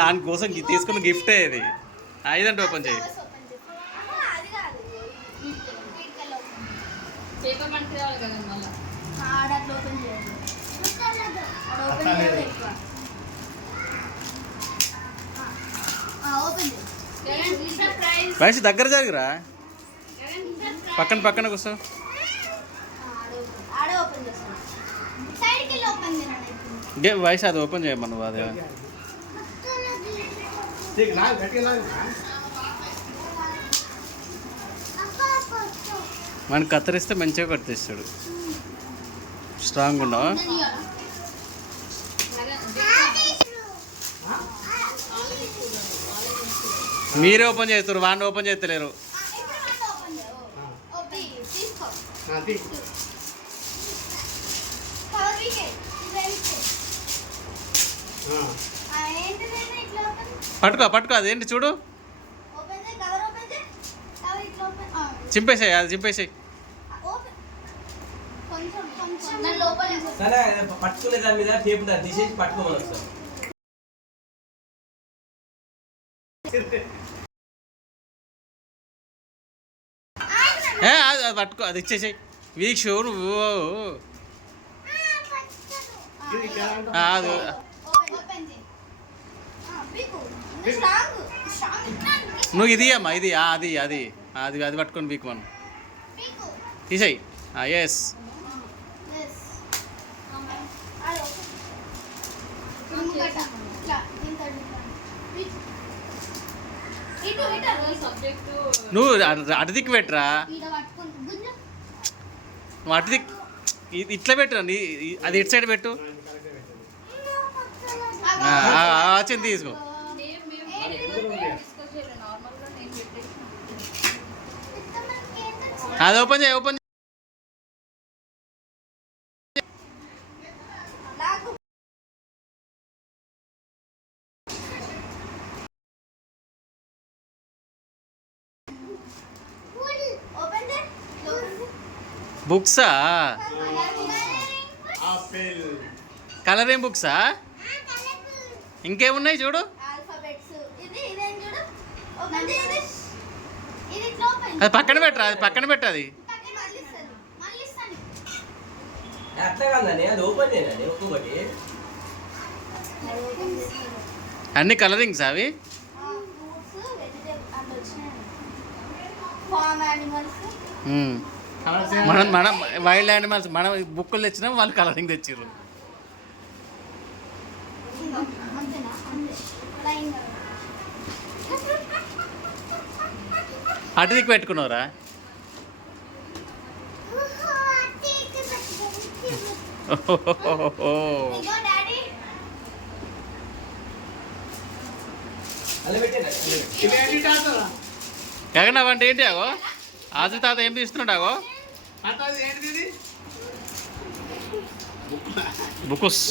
ఆయన కోసం తీసుకున్న గిఫ్టే ఇది. ఐదంటే ఓపెన్ చేయి. వయసు దగ్గర జరిగిరా, పక్కన పక్కన కూర్చో. వయసు అది ఓపెన్ చేయమను. అదే మనకి కత్తిరిస్తే మంచిగా కత్తిరిస్తాడు. స్ట్రాంగ్ ఉన్నావా? మీరే ఓపెన్ చేస్తారు, వాడిని ఓపెన్ చేస్తలేరు. పట్టుకో పట్టుకో, అదేంటి చూడు. చింపేసాయి, అది చింపేసాయి. పట్టుకునే దాని మీద టేపు తీసేసి పట్టుకోమని సార్. అది పట్టుకో, అది ఇచ్చేసాయి. వీక్షు నువ్వు నువ్వు ఇది అమ్మా, ఇది అది అది అది అది పట్టుకొని వీక్ మనం తీసేయి. ఎస్ నువ్వు అటు దిక్కు పెట్టరా, నువ్వు అటు దిక్కు ఇట్లా పెట్టరా, అది ఇటు సైడ్ పెట్టు. వచ్చింది తీసుకో. అది ఓపెన్ చేయి, ఓపెన్ బుక్సా, కలరింగ్ బుక్సా, ఇంకేమున్నాయి చూడు. అది పక్కన పెట్టరా, అది పక్కన పెట్టది. అన్ని కలరింగ్స్ అవి. మనం మనం వైల్డ్ యానిమల్స్, మనం బుక్కులు తెచ్చినాం, వాళ్ళు కలరింగ్ తెచ్చిర్రు. అటు దిక్కు పెట్టుకున్నావురా. గగన్ అవంటే ఏంటి? అగో ఆజు తాత ఏం తీస్తున్నాడు? అగో బుకుస్.